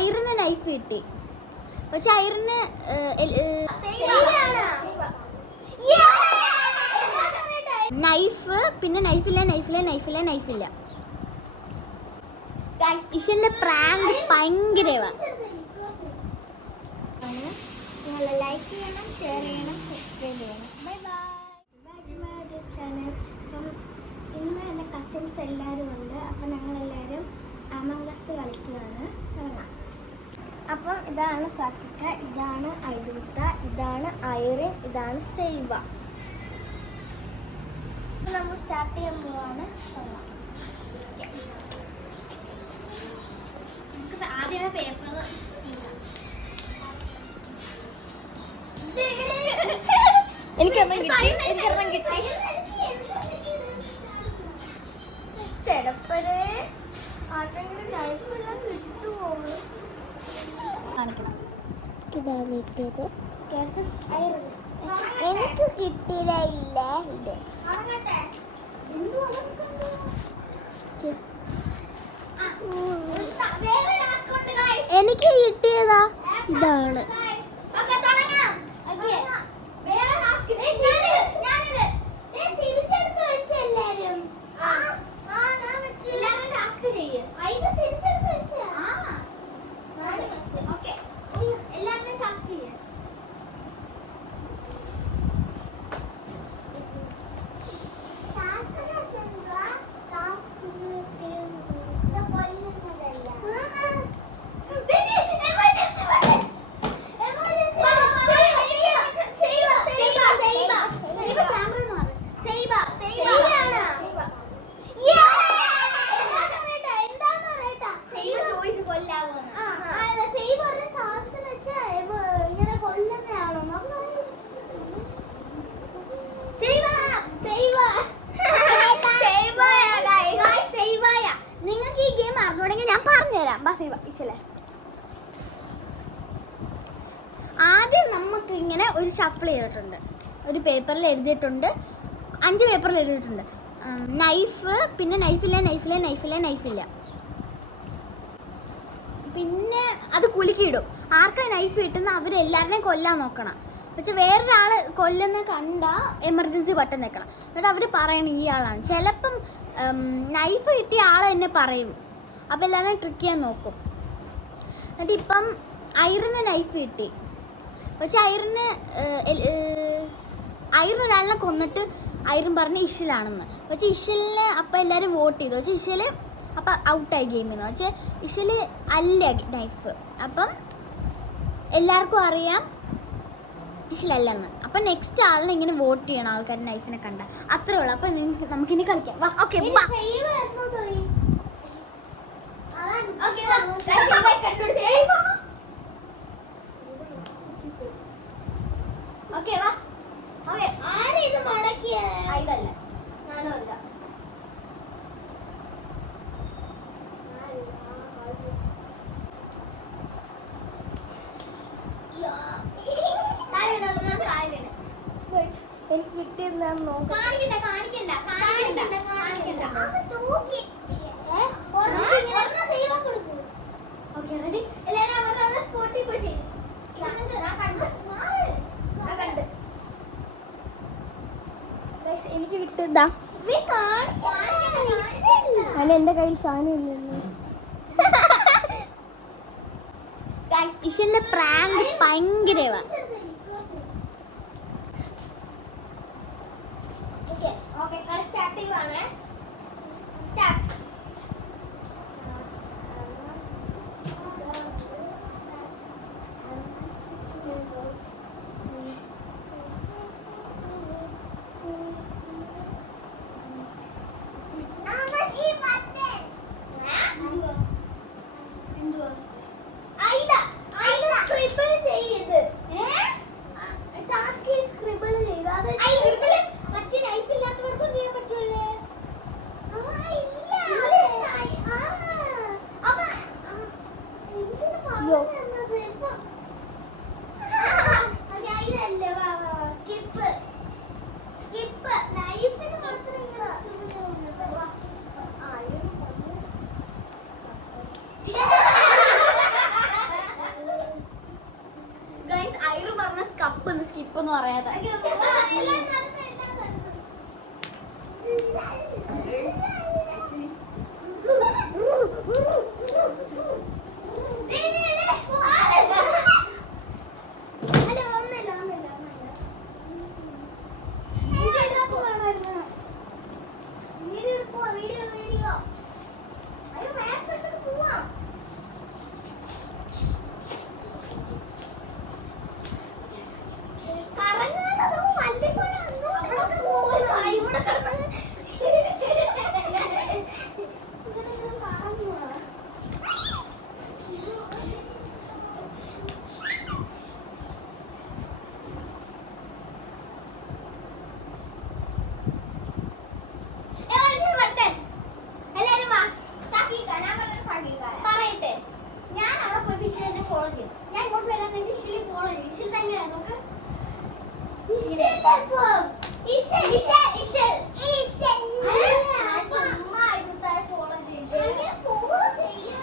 ഐറിന് knife കിട്ടി. പക്ഷെ ഐറിന് knife, പിന്നെ നൈഫില്ല. ഇഷലിന്റെ പ്രാങ്ക് ഭയങ്കരവാ. നിങ്ങൾ ലൈക്ക് ചെയ്യണം, ഷെയർ ചെയ്യണം, സബ്സ്ക്രൈബ് ചെയ്യണം. Bye bye. ചാനൽ. അപ്പം ഇന്ന് എൻ്റെ കസിൻസ് എല്ലാവരും ഉണ്ട്. അപ്പം ഞങ്ങളെല്ലാവരും അമംഗ് അസ് കളിക്കുകയാണ്. തുടങ്ങാം. അപ്പം ഇതാണ് സാക്കിക്ക, ഇതാണ് ഐദൂത്ത, ഇതാണ് ഐറിൻ, ഇതാണ് സെയ്വ. നമ്മൾ സ്റ്റാർട്ട് ചെയ്യാൻ പോവാണ്. നമുക്ക് ആദ്യമേ പേപ്പർ എനിക്കൊന്നും കിട്ടി. ചിലപ്പോഴേ ആർക്കെങ്കിലും ലൈഫ് എല്ലാം കിട്ടുമോ? ഇതാണ് കിട്ടിയത്. എനിക്ക് കിട്ടിയില്ല. ഇത് എനിക്ക് കിട്ടിയതാ ഇതാണ്. നിങ്ങൾക്ക് ഈ ഗെയിം അറിഞ്ഞൂടെങ്കിൽ ഞാൻ പറഞ്ഞുതരാം. ആദ്യം നമുക്ക് ഇങ്ങനെ ഒരു ഷഫിൾ ചെയ്തിട്ടുണ്ട്, ഒരു പേപ്പറിൽ എഴുതിയിട്ടുണ്ട്, 5 പേപ്പറിൽ എഴുതിയിട്ടുണ്ട്. നൈഫ്, പിന്നെ നൈഫില്ല. പിന്നെ അത് കുലുക്കിയിടും. ആർക്കാണ് നൈഫ് കിട്ടുന്ന അവരെല്ലാവരുടെയും കൊല്ലാൻ നോക്കണം. പക്ഷെ വേറൊരാൾ കൊല്ലുന്ന കണ്ടാൽ എമർജൻസി ബട്ടൺ വെക്കണം. എന്നിട്ട് അവർ പറയണം ഈ ആളാണ്. ചിലപ്പം നൈഫ് കിട്ടിയ ആൾ തന്നെ പറയും. അപ്പം എല്ലാവരും ട്രിക്ക് ചെയ്യാൻ നോക്കും. എന്നിട്ട് ഇപ്പം ഐറിന് നൈഫ് കിട്ടി. പക്ഷെ ഐറിന് ഒരാളിനെ കൊന്നിട്ട് ഐറിൻ പറഞ്ഞ് ഇഷലാണെന്ന്. പക്ഷെ ഇഷലിന് അപ്പം എല്ലാവരും വോട്ട് ചെയ്തു. പക്ഷെ ഇഷല് അപ്പം ഔട്ടായി ഗെയിമിൽ നിന്ന്. പക്ഷെ ഇഷല് അല്ല നൈഫ്. അപ്പം എല്ലാവർക്കും അറിയാം ഇഷലല്ലെന്ന്. അപ്പം നെക്സ്റ്റ് ആളിനെ ഇങ്ങനെ വോട്ട് ചെയ്യണം ആൾക്കാർ നൈഫിനെ കണ്ട. അത്രേ ഉള്ളൂ. അപ്പം നമുക്കിനി കളിക്കാം. വാ. ഓക്കെ ഇതല്ല, ഞാനും അല്ല. എനിക്ക് കിട്ടിയെന്താന്ന് നോക്കാം. എനിക്ക് കിട്ടുന്നതാ. അല്ല, എന്റെ കയ്യിൽ സാധനം ഇല്ലല്ലോ. ഇഷലിന്റെ പ്രാങ്ക് ഭയങ്കരവാ. ഒന്നും അറിയാതെ. പറയട്ടെ, ഞാൻ അവിടെ പോയി വിഷലിനെ ഫോളോ ചെയ്യും. ഞാൻ ഇങ്ങോട്ട് വരാന്നെങ്കിൽ വിഷലിനെ ഫോളോ ചെയ്യും. വിഷൽ തന്നെയാണ് നോക്ക്. ചുമ്മാ ഇത് ഫോളോ ചെയ്യും.